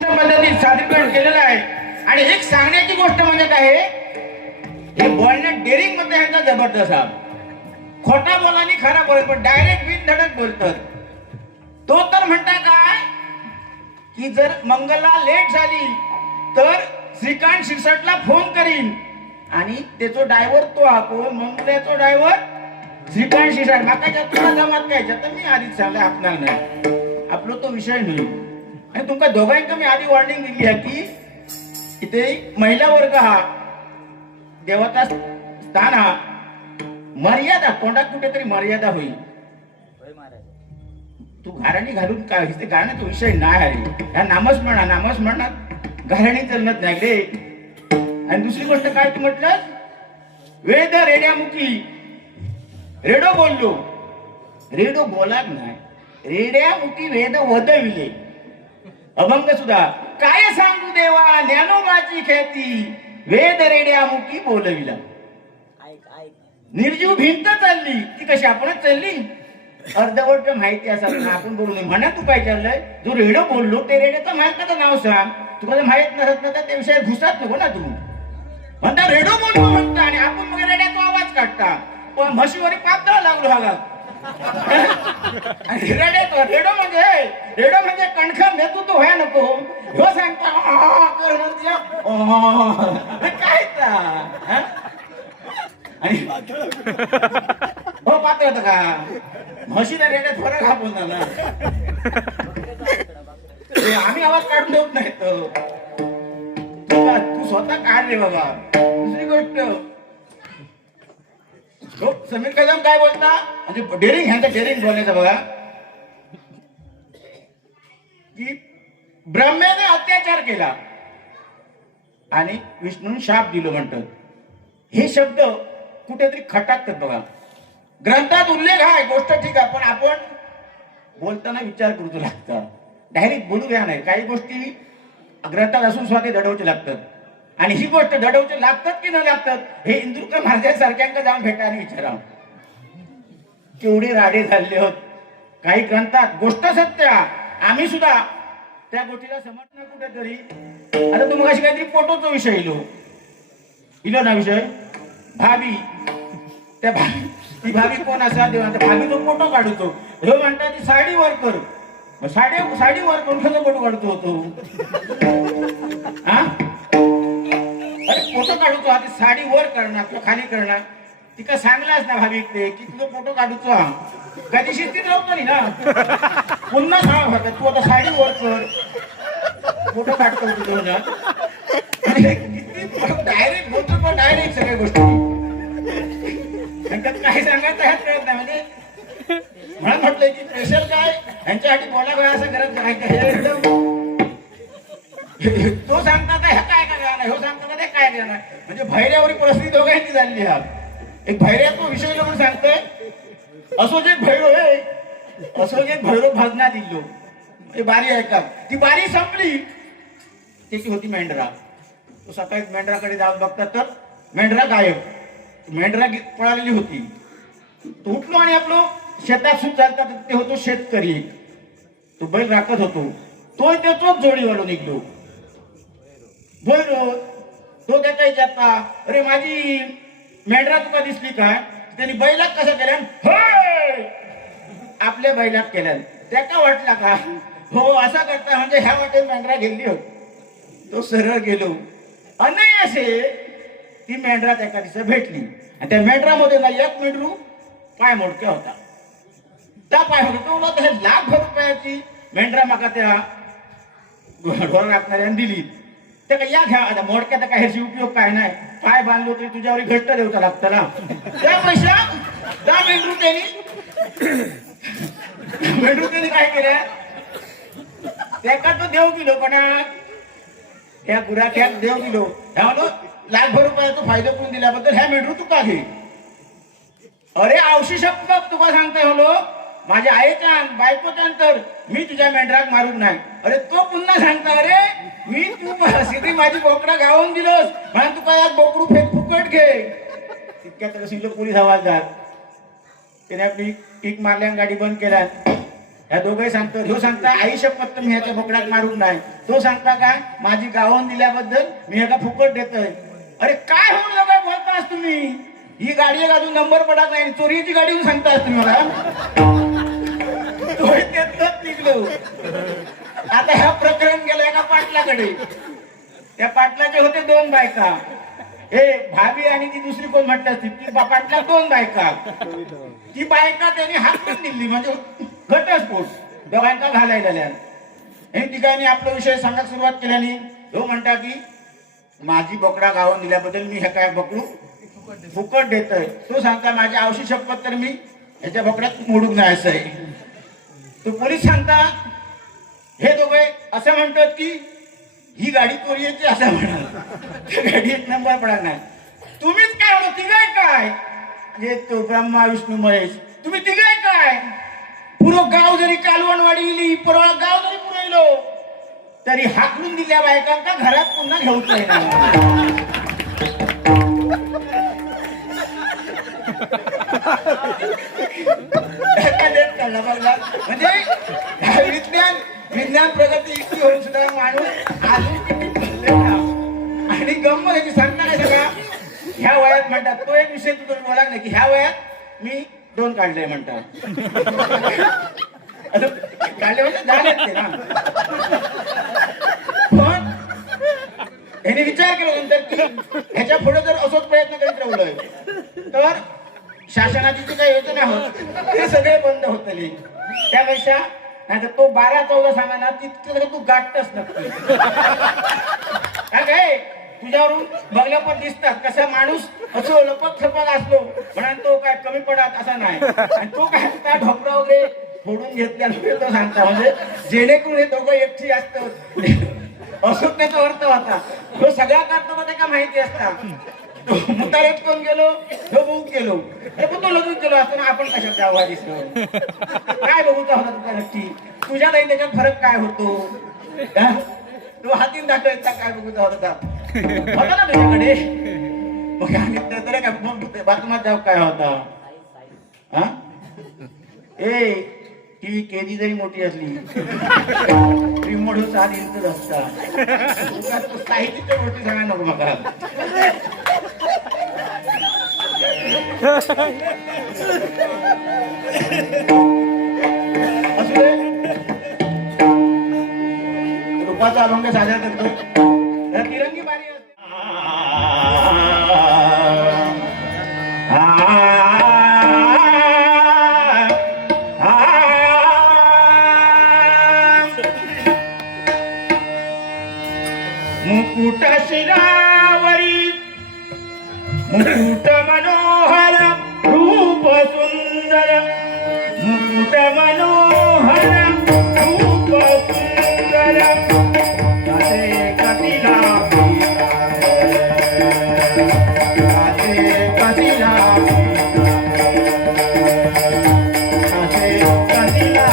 पद्धतीत सादरीकरण केलेलं आहे. आणि एक सांगण्याची गोष्ट म्हणजे काय, हे बोलण्यात डेअरिंग मध्ये ह्यांचा जबरदस्त आहे. खोटा बोलानी खरा बोल, पण डायरेक्ट बिनधडक बोलतात. तो तर म्हणता काय की जर मंगलला लेट झाली तर श्रीकांत शिरसाटला फोन करीन आणि त्याचा ड्रायव्हर तो हाको, मंगल्याचा ड्रायव्हर श्रीकांत शिरसाट. माका तुला जमात काय तर मी आधीच सांगले आपणाला नाही, आपला तो विषय नाही. आणि तुमका दोघांना मी आधी वॉर्निंग दिली आहे की इथे महिला वर्ग हा देवाचा स्थान हा मर्यादा, तोंडात कुठेतरी मर्यादा होईल. तू घाराणी घालून काय ते गाण्याचा विषय नाही आहे. ह्या नामस्मरणात घाराणी चालत नाही रे. आणि दुसरी गोष्ट काय तू म्हटलं, वेद रेड्यामुखी रेडो बोललो, रेडो बोलाक नाही, रेड्यामुखी वेद वदविले. अभंग सुद्धा काय सांगू देवा ज्ञानोबाची ख्याती, वेद रेड्यामुखी बोलविला. निर्जीव भिंत चालली ती कशी आपणच चालली, अर्धवट माहिती असं आपण बोलू नये. म्हणा तू काय चाललंय, जो रेडो बोललो ते रेड्याचं मालकाचं नाव सांग. तुला माहित नसत ना तर त्या विषयात घुसत नको ना. तू म्हणता रेडो बोललो म्हणता आणि आपण मग रेड्याचा आवाज काढता, पण म्हशीवरी पातळ लागलो हा. रेडो म्हणजे कणखम नेतृत्व व्हाय नको. हो सांगता काय आणि हो पातळ होतं का म्हशीला रेड्यात फरक हा बोलणार ना. आम्ही आवाज काढून देत नाही. तू स्वतः काढ रे बाबा. दुसरी गोष्ट समीर कदम काय बोलता म्हणजे डेअरिंग, ह्यांचा डेअरिंग बोलण्याचा बघा की ब्रह्म्याने अत्याचार केला आणि विष्णूने शाप दिलो म्हणतात. हे शब्द कुठेतरी खटाकतात बघा. ग्रंथात उल्लेख आहे, गोष्ट ठीक आहे, पण आपण बोलताना विचार करूच लागतं. डायरेक्ट बोलू घ्या नाही. काही गोष्टी ग्रंथात असून स्वतः दडवचे लागतात. आणि ही गोष्ट दडवचे लागतात की न लागतात हे इंदुरकर महाराजांसारख्यांना जाऊन भेटा आणि विचारा. केवढे राडे झाले होत. काही ग्रंथात गोष्ट सत्य, आम्ही सुद्धा त्या गोष्टीला समजणं कुठेतरी. आता तुम्ही अशी काहीतरी फोटोचा विषय इलो ना विषय भाभी, त्या ती भाभी कोण असा देवा, भाभी तो फोटो काढतो. हे म्हणतात ती साडी वर कर, साडी वर करून कसं फोटो काढतो होतो हा. फोटो काढूचो हा, साडी वर करणार किंवा खाली करणार. तिका सांगलाच ना भाभी ते की तुझा फोटो काढूचो हा, कधी शिस्तीत राहतो नाही ना. पुन्हा सांग तू आता साडी वर कर, फोटो काढतो तुझं. डायरेक्ट बोलतो पण डायरेक्ट सगळ्या गोष्टी काय सांगायचं ह्यात कळत नाही. म्हणजे म्हणून म्हटलंय की स्पेशल काय ह्यांच्यासाठी बोलावं असं करत नाही. तो सांगता ह्या काय करणार, हो सांगता ते काय करणार. म्हणजे भैऱ्यावरी परिस्थिती दोघांची झालेली आहे. एक भैऱ्या तो विषय म्हणून सांगतोय, असो जे भैरो आहे, असो जे भैरो भाजना दिलो बारी ऐका. ती बारी संपली, त्याची होती मेंढरा. तो सकाळी मेंढराकडे जाऊन बघतात तर मेंढरा गायब. मेंढरा पळालेली होती. तो उठलो आणि आपलं शेतात सुद्धा चालतात ते होतो शेतकरी. तो बैल राखत होतो, तो त्याचोच जोडीवालो निघलो. भैरो तो त्याचा विचारता, अरे माझी मेंढरा तुका दिसली काय. त्यांनी बैलात कसं केल्या, आपल्या बैलात केल्या. त्याका वाटला का हो असा करता म्हणजे ह्या वाटेत मेंढरा गेली होती. तो सरळ गेलो अनायासे ती मेंढरा त्याका दिवशी भेटली. आणि त्या मेंढरामध्ये ना एक मेंढरू पाय मोडक्या होता. त्या पाय मोडक्या त्या लाखभर रुपयाची मेंढरा माका त्या ढोर राखणाऱ्याने दिली. त्या या घ्या आता मोडक्या त्या ह्याची उपयोग काय नाही, पाय बांधलो तरी तुझ्यावर घट्ट देवता लागतं ना. त्या पैसा त्या मेंढरू त्यांनी काय केलं, त्याका तो देव दिलो. पण त्या गुराख्यात देव दिलो. ह्या म्हणून लाखभर रुपयाचा फायदा करून दिल्याबद्दल ह्या मेंढरू तुका घे. अरे आवशी शब्द तुका सांगताय हलो, माझ्या आईच्या बायकोच्या तर मी तुझ्या मेंढराक मारून नाही. अरे तो पुन्हा सांगता, अरे मी तू सिधी माझी बोकडा गावून दिलोस म्हणून तुका यात बोकडू फुकट घे. तितक्यात सिल्लो पोलीस आवाज झाला. त्याने आपली टीक मारल्या गाडी बंद केल्या. या दोघे सांगतो, ह्यो सांगता आई शपथ मी ह्याच्या बोकड्यात मारून नाही, तो सांगता काय माझी गावून दिल्याबद्दल मी ह्याला फुकट देतोय. अरे काय होऊन काय बोलतास तुम्ही, ही गाडी एक अजून नंबर पडत नाही, चोरीची गाडी होऊन सांगतास तुम्ही मला. तो त्यातच निघलो. आता ह्या प्रकरण गेलं एका पाटलाकडे. त्या पाटलाचे होते 2 बायका, हे भाभी आणि ती दुसरी कोण म्हटलं असती, ती पाटला 2 बायका. ती बायका त्यांनी हाकून दिली, म्हणजे घटस्फोट दोघांचा घालायला. हे ठिकाणी आपला विषय सांगायला सुरुवात केल्याने तो म्हणता की माझी बोकडा गावून दिल्याबद्दल मी हे काय बकरू फुकट देतोय. तो सांगता माझ्या आवशी शपथ तर मी ह्याच्या बोकड्यात मोडून नाही असं आहे. तो पोलीस सांगता हे दोघे असं म्हणतात की ही गाडी चोरीची असं म्हणा, गाडी एक नंबर पडा नाही. तुम्हीच काय म्हणतो तिघाय काय, म्हणजे तो ब्रह्मा विष्णू महेश, तुम्ही तिघाय काय. पुरं गाव जरी कालवणवाडी इली, परवा गाव जरी पुरवलो तरी हाकलून दिल्या बायकांना घरात पुन्हा घेऊच नाही. म्हणजे विज्ञान प्रगती इतकी होऊन सुद्धा माणूस अजून. आणि गंमत याची सांगता काय सगळा ह्या वयात म्हणतात, तो एक विषय तुझं बोला नाही की ह्या वयात मी 2 काढले म्हणतात. काढले म्हणजे झालेच ते ना. पण ह्याने विचार केला नंतर की ह्याच्या पुढे जर असंच प्रयत्न करीत राहिलोय तर शासनाची जी काही योजना होत ते सगळे बंद होतले. त्यापेक्षा नाही तर तो 12-14 सांगा तितकं तू गाठतच नक्की. काय तुझ्यावरून बघल्या पण दिसतात कसा माणूस असो लपक छपक असलो म्हणा, तो काय कमी पडत असा नाही. आणि तो काय त्या ढोपरा वगैरे फोडून घेतल्यानंतर तो सांगता, म्हणजे जेणेकरून हे दोघं एकटी असतं असो त्याचा अर्थ होता. तो सगळा करतो ते का माहिती असता. मुतारेत कोण गेलो, तो बुक गेलो, ते तो लगून गेलो असताना आपण कशात जावं दिसलो. काय बघूचा होता तुझा नक्की, तुझ्या नाही त्याच्यात फरक काय होतो. तो हातीन दाखवायचा काय बघूचा होता होता ना तुझ्याकडे. मग आम्ही काय मग बातम्यात जाऊ काय होता. हा ए टीव्ही केली जरी मोठी असली रिमोट 7 इंच असता, साहित्य मोठी सांगा नको मला. रूपाचा अभंग साजरा करतो. तिरंगी बारी मुकुट शिरावरी मुकुट मनोहर रूप सुंदर, मुकुट मनोहर रूप सुंदर, असे कपिला असे कपिला असे कपिला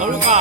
हळू का?